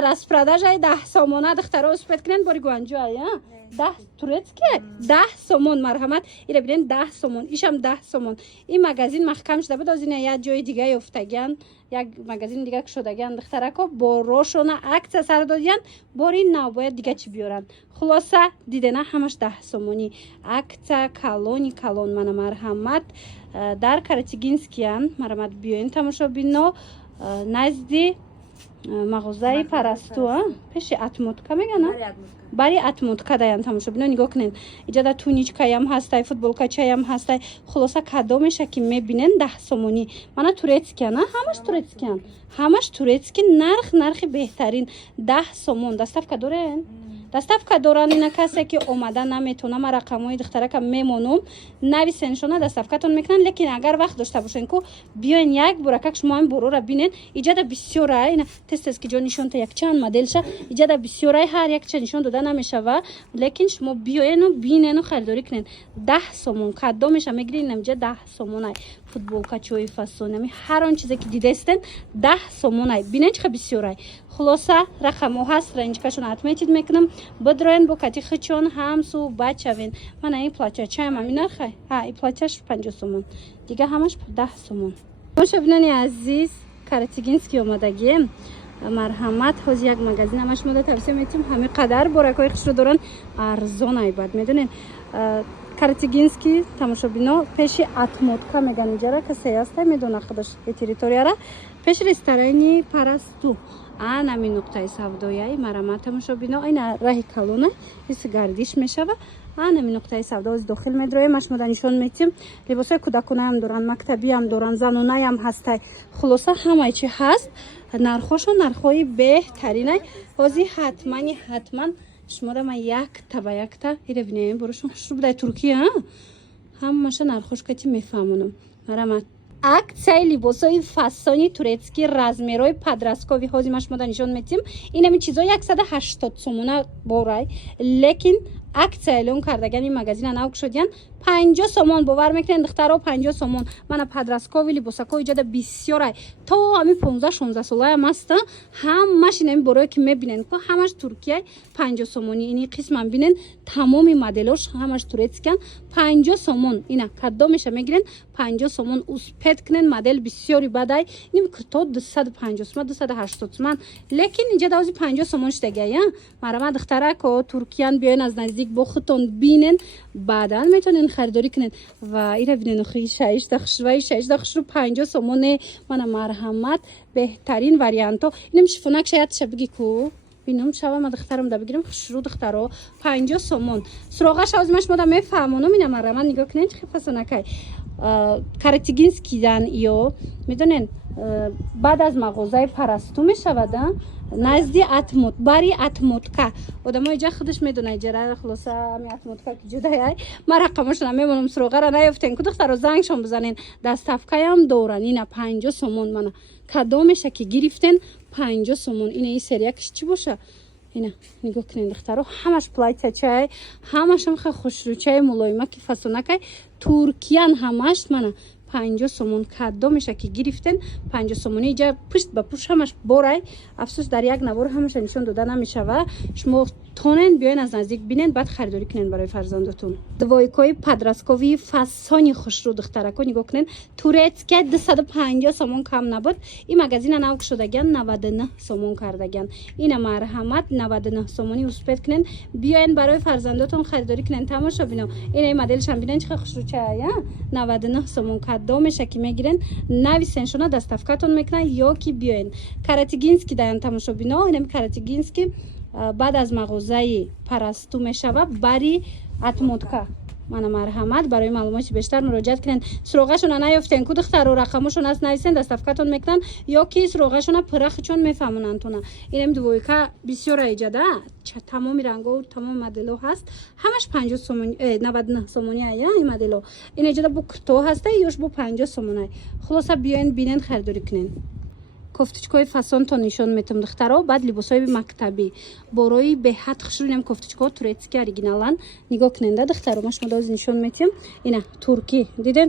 ина распродажа 10 сомона духтаро успет кунен бори гуанҷу ая 10 турецкия 10 сомон марҳамат ира бинен 10 сомон ишам 10 сомон ин магазин маҳкам шуда буд озина як ҷои дига ёфтаган як магазин дига кушодаган духтарако бо рошона акция сар додиян бори нав бояд дига чӣ биёранд хулоса дидена ҳамаш 10 сомонӣ акция калони калон мана марҳамат дар Каратигинскиян марҳамат биёин тамошобино назди мағозаи парасту пеши атмотка мегана бари атмотка даян тамошобино нигоҳ кунед иҷада туничкаям ҳастай футболкачаям ҳастай хулоса кадомеша ки мебинен 10 сомонӣ мана турецкиян ҳамаш турецки нархи беҳтарин 10 сомон доставка дорен доставка доран ина касе ки омада наметона ма рақамҳои духтарака мемонум нависеншона доставкатон мекунанд лекин агар вақт дошта бошен ку биёен як бора как шумо ин борора бинен иҷада бисёрай ина тез ки ҷо нишонта якчанд моделша иҷада бисёрай ҳар якча нишон дода намешава лекин шумо биёену бинену харидорӣ кунед 10 сомон кадомеша мегирин намиҷа 10 сомонай футболкачои фасонами ҳар он чизе ки дидестен 10 сомонай бинен чиха бисёрай хулоса рақамҳо ҳаст ранҷикашон отметид мекунам бидроен бо кати хичон ҳамсу бачавен мана ин платчачаам ҳамин нархай ин платчаш 50 сомон дига ҳамаш 10 сомон мошобинони азиз Каратигинский омадагием марҳамат ҳози як магазин ҳамаш мода тавсия метим ҳамин қадар боракҳои хишро доран арзон айбад медонен Каратигинский тамошобино пеши атмотка меган иҷара касе ҳастай медона худаш территорияра пеши ресторани парасту намин нуқтаи савдояи марҳамат тамошобино айна раҳи калона ҳисси гардиш мешава намин нуқтаи савдо ози дохил медроем ашмода нишон метим либосои кӯдаконаам доранд мактабиам доранд занонаям ҳастай хулоса ҳамаи чи ҳаст нархошон нархҳои беҳтаринай ҳози ҳатман шумода ма якта ба якта ира бинем борошон хушрӯ будай туркия ҳамаша нархош кати мефаҳмонам марҳамат аксияи либосои фасони турецки размерои подросткови ҳози ма шумода нишон метим инами чизо 180 сомона борай лекин аксия эълон кардаган ин магазина нав кушодиян 50 сомон бовар мекунен духтаро 50 сомон мана подросткови либосако иҷада бисёрай то ҳами 15-16 солаям аста ҳамаш инами борое ки мебинен ку ҳамаш туркияй 50 сомонӣ ини қисман бинен тамоми моделош ҳамаш турецкиян 50 сомон ина кадомеша мегирен 50 сомон успет кунен модел бисёри бадай ним то 250 сомон 280 сомон лекин иҷада ози 50 сомон штагая марама духтарако туркиян биёен аз наздик бо худтон бинен баъдан метавонен харидорӣ кунед ва ира бинен шаишта хушрӯ 50 сомоне мана марҳамат беҳтарин варианто инам шифонак шаядша биги ку бинам шава ма духтарам да бигирам хушрӯ духтаро 50 сомон суроғаш озимаш мода мефаҳмонум ина марҳамат нигоҳ кунен чи фасонакай Каратигинскийдан ё медонен баъд аз мағозаи парасту мешавад назди атмот бари атмотка одамо иҷа худаш медона иҷара хулоса ами атмотка ки ҷудаяй ма рақамошона мемонам суроғара наёфтен ку духтаро зангшон бизанен доставкаям доран ина 50 сомон мана кадомеша ки гирифтен 50 сомон ина ин сериякаш чӣ боша ина нигоҳ кунен духтаро ҳамаш платячай ҳамашам ха хушрӯчаи мулоима ки фасонакай туркиян ҳамаш мана 50 сомон кадомеша ки гирифтен 50 сомони иҷа пушт ба пушт ҳамаш борай афсус дар як навор ҳамаша нишон дода намешава шумо тонен биёен аз наздик бинен баъд харидорӣ кунен барои фарзандотон двойкои подросткови фасони хушрӯ духтарако нигоҳ кунен турецкия 250 сомон кам набуд ин магазина нав кушодаган 99 сомон кардаган ина марҳамат 99 сомони успет кунен биёен барои фарзандотон харидорӣ кунен тамошобино ина ин моделшам бинен чиха хушрӯчая 99 сомон кадомеша ки мегирен нависеншона доставкатон мекунан ё ки биёен Каратигинский даян тамошобино инами Каратигинский баъд аз мағозаи парасту мешава бари атмотка мана марҳамат барои маълумоти бештар муроҷиат кунед суроғашона наёфтен ку духтаро рақамошон аст нависен доставкатон мекунанд ё ки суроғашона пурахичон мефаҳмонандтона инам двойка бисёра иҷада тамоми рангу тамоми модело ҳаст ҳамаш 50 сомон 99 сомони ая ин модело ин иҷада бо кӯтоҳ ҳаста ёш бо 50 сомонай хулоса биёен бинен харидорӣ кунен кофточкои фасонтон нишон метам духтаро баъд либосои мактабӣ борои беҳад хушрӯинам кофточкоҳо турецки оригиналан нигоҳ куненда духтаро ма шумо дози нишон метим ина турки диден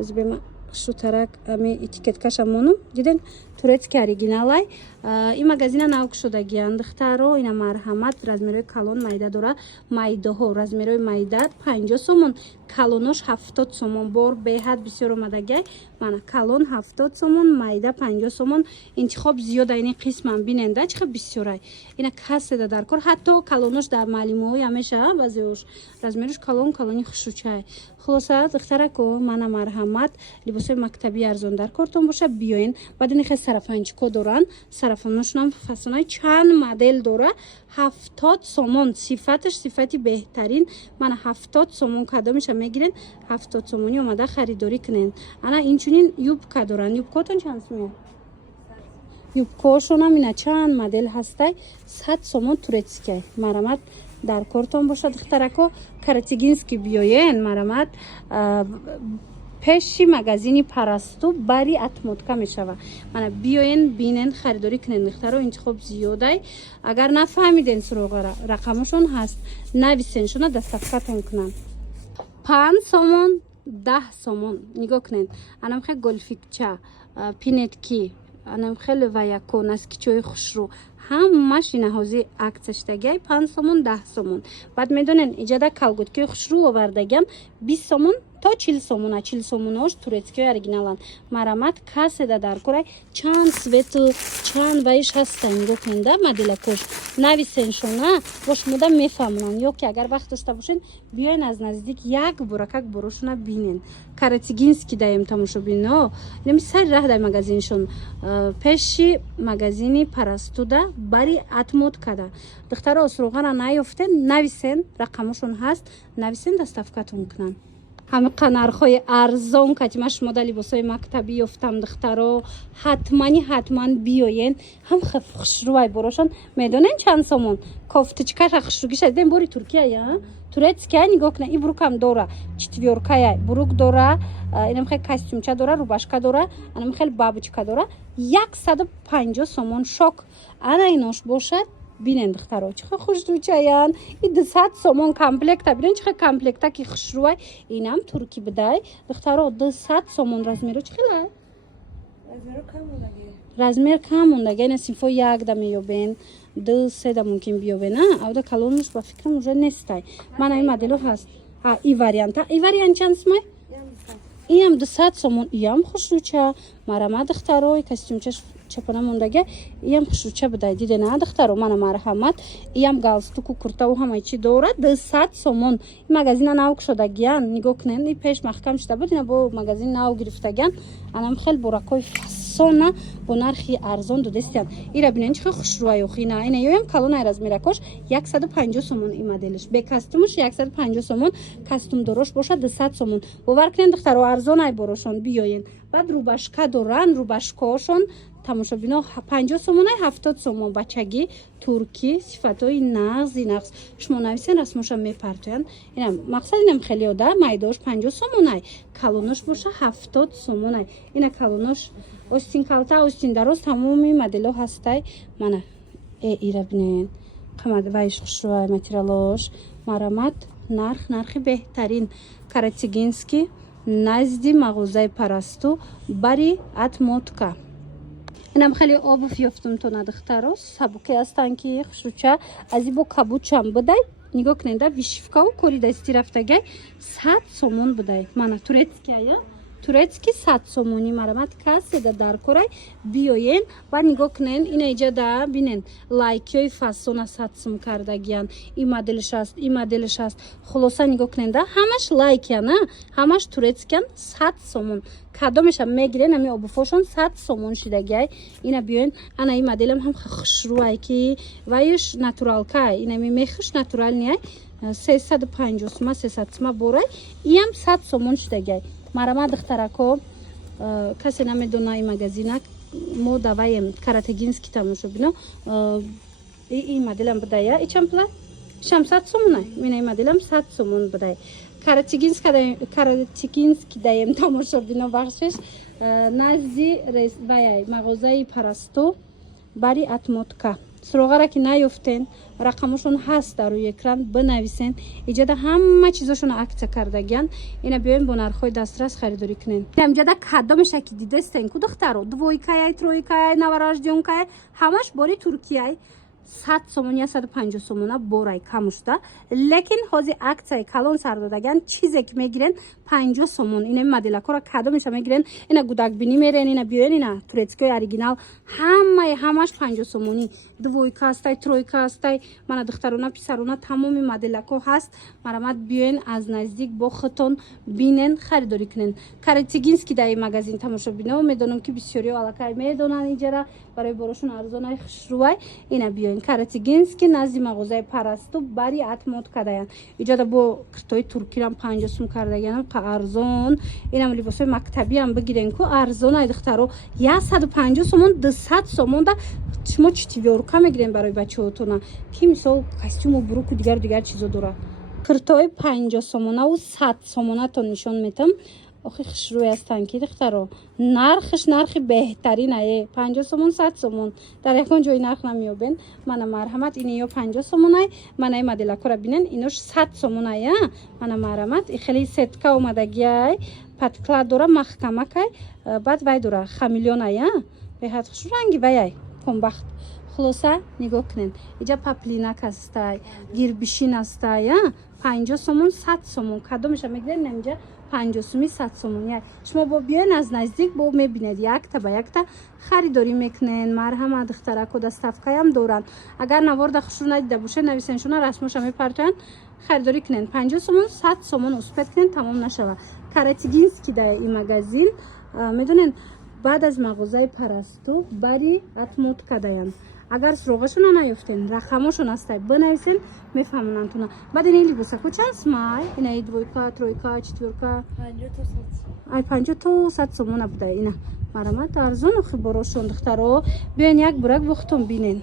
азбема хушрӯтарак ами этикеткаша монум диден турецки оригиналай. این магазина навк шудагиян духтаро. ина марҳамат размерои калон майда дора. майдаҳо размерои майда 50 сомон, калонош 70 сомон. бор беҳад бисёр омадагай. мана калон 70 сомон, майда 50 сомон. интихоб зиёда ини қисман биненда чиха бисёрай. ина каседа дар кор. ҳатто калонош дар маълимоҳои ҳамеша баъзеош размерош калони хушучай. хулоса духтарако мана марҳамат либосои мактабӣ арзон дар кортон боша биёен. баъд ин хел сарафанчико доран. сарафоношонам фасонаи чанд модел дора. 70 сомон. сифаташ сифати беҳтарин. мана 70 сомон кадомиша мегирен. 70 сомони омада харидорӣ кунен. ана инчунин юбка доран. юбкотон чанд сомон? юбкошонам ина чанд модел ҳастай. 100 сомон турецкай. марҳамат дар кортон бошад духтарако. каратигински биёен марҳамат пеши магазини парасту бари атмотка мешава. мана биёен бинен харидорӣ кунен духтаро. интихоб зиёдай. агар нафаҳмиден суроға рақамашон ҳаст нависен шуна дастафкатон кунан. 5 сомон 10 сомон. нигоҳ кунен. анамхе голфикча пинетки анамхе лваяко наскичои хушрӯ ҳамаш ина ҳозир акция шудагай 5 сомон 10 сомон. баъд медонен иҷада калготкиҳои хушрӯ овардаган 20 сомон то 40 сомон. 40 сомонош турецкиҳои оригиналан. марҳамат каседа дар корай чанд свету чанд вайш ҳастан. нигоҳ кунен да моделакош нависен шона бош мода мефаҳмонан. ё ки агар вақт дошта бошен биёен аз наздик як буракак борошона бинен. каратигински даем тамошобино неми сари раҳ дай магазиншон пеши магазини парастуда бари атмоткада. духтаро суроғара наёфтен нависен рақамошон ҳаст нависен дастафкатон кунан. ҳамиқа нархҳои арзон катима шумода либосҳои мактабӣ ёфтам духтаро. ҳатман биёен ҳам хушрӯвай борошон медонен чанд сомон. кофточкаша хушрӯгиша дидем бори туркияя турецкия нигоҳ кунед. и бурукам дора четвёркая бурук дора. инамхел костюмча дора рубашка дора. анамхел бабочка дора 150 сомон шок. ана инош бошад бинен духтаро чиха хушрӯчаян. и 200 сомон комплекта бинен чиха комплекта ки хушрӯвай инам турки бидай духтаро 200 сомон. размеро чихела размер кам мондаga ина синфо якда меёбен 2-3 да мумкин биёбен. авда калонуш ба фикрам уже нестай. мана ин модело ҳаст. и варианта и вариант чанд смай иам 200 сомон. иам хушрӯча марҳамат духтаро. костюмчаш чапона мондага иам хушрӯча бидай дидена духтаро. мана марҳамат иам галстуку куртаву ҳамаи чи дора 200 сомон. ин магазина нав кушодагиян нигоҳ кунен. и пеш маҳкам шуда буд ина бо магазин нав гирифтагиян. анам хел буракои фасона бо нархи арзон додестиян. ира бинен чиха хушрӯай охина. ина ёям калонай размеракош 150 сомон. ин моделиш бе костюмш 150 сомон. костюмдорош боша 200 сомон. бовар кунен духтаро арзонай борошон биёен. баъд рубашка доран рубашкаошон тамошобино 50 сомонай 70 сомон. бачагӣ турки сифатҳои нағз шумо нависен расмоша мепартоянд. инам мақсад инам хеле ода майдош 50 сомонай калонош боша 70 сомонай. ина калонош остин калта остин дароз тамоми модело ҳастай. мана ира бинен қамат вайш хушрӯвай материалош. марҳамат нархи беҳтарин каратигински назди мағозаи парасту бари атмотка. инам хеле обув ёфтум то надухтаро сабуке ҳастан ки хушрӯча азибо кабучам бидай. нигоҳ кунед вишивкаву кори дастӣ рафтагай 100 сомон бидай. мана турецкия турецки 100 сомони марҳамат каседа дар корай биёен. ва нигоҳ кунен ина иҷада бинен лайкиёи фасона 100 сом кардагиян. ин моделиш аст ин моделиш аст. хулоса нигоҳ куненда ҳамаш лайкияна ҳамаш турецкиян 100 сомон. кадомеша мегирен ами обуфошон 100 сомон шидагиай. ина биёен ана ин моделам ҳам хушрӯай ки вайш натуралкай. инами мехуш натуралнияй 350 сома 300 сома борай. иам 100 сомон шидагиай. марҳамат духтарако касе намедона ин магазинак мо даваем каратигински тамошобино. ин моделам бидая ичам пла шам 100 сомонай. мина ин моделам 100 сомон бидай. каратигински даем тамошобино бахшеш назди ваяй мағозаи парасту бари атмотка. суроғара ки наёфтен рақамашон ҳаст дар рӯи экран бинависен иҷода ҳама чизошон акция кардагиян ина биёен бо нархҳои дастрас харидорӣ кунен амҷода кадомеша ки дидестен ку духтаро двойкаяй тройкаяй новорождёнкаяй ҳамаш бори туркияй 100 сомон я 150 сомона борай камушда лекин ҳозир аксияи калон сар додаган чизе ки мегирен 50 сомон ина моделакора кадомеша мегирен ина гудакбинӣ мерен ина биёен ина турецкиёи оригинал ҳамаш 50 сомонӣ двойка ҳастай тройка ҳастай мана духтарона писарона тамоми моделако ҳаст марамат биёен аз наздик бо худтон бинен харидорӣ кунен каратигински дар ин магазин тамошобинам медонам ки бисёриҳо аллакай медонанд иҷара барои борошон арзонай хушрӯвай ина биёен каратигински назди мағозаи парасту бари атмод кадаян иҷода бо киртои туркирам 50 сум кардаганам арзон инам либосои мактабиам бигирен ку арзонай духтаро 150 сомон 200 сомонда шумо читивёрка мегирен барои бачаҳотона ки мисол костюму буруку дигар чизо дорад киртои 50 сомонаву 100 сомонатон нишон метам охи хушрӯй ҳастанд ки духтаро нархиш нархи беҳтаринае 50 сомон 100 сомон дар ягон ҷои нарх намеёбен мана марҳамат инеё 50 сомонай мана ин моделакора бинен инош 100 сомонай мана марҳамат и хеле сетка омадагиай падклад дора маҳкамакай баъд вай дора хамилёнай беҳад хуш ранги ваяй комбахт хулоса нигоҳ кунен иҷа паплинак ҳастай гирбишин ҳастай 50 сомон 100 сомон кадомеша мегирен намиҷа 50 суми 100 сомон шумо бо биёен аз наздик бо мебинед якта ба якта харидорӣ мекунен марҳама духтарако доставкаям доранд агар наворда хушрӯ надида бошед нависеншона расмоша мепартоянд харидорӣ кунен 50 сомон 100 сомон успед кунен тамом нашава каратигински дар ин магазин медонен баъд аз мағозаи парасту бари атмод кадаянд агар суроғашона наёфтен рақамошон ҳастай бинависен мефаҳмонанд баъд ин либосако чанд сумай ина двойка тройка четвёрка 50 то 100 сомона буда ина марҳамат арзон охи борошон духтаро биёен як бурак бо худтон бинен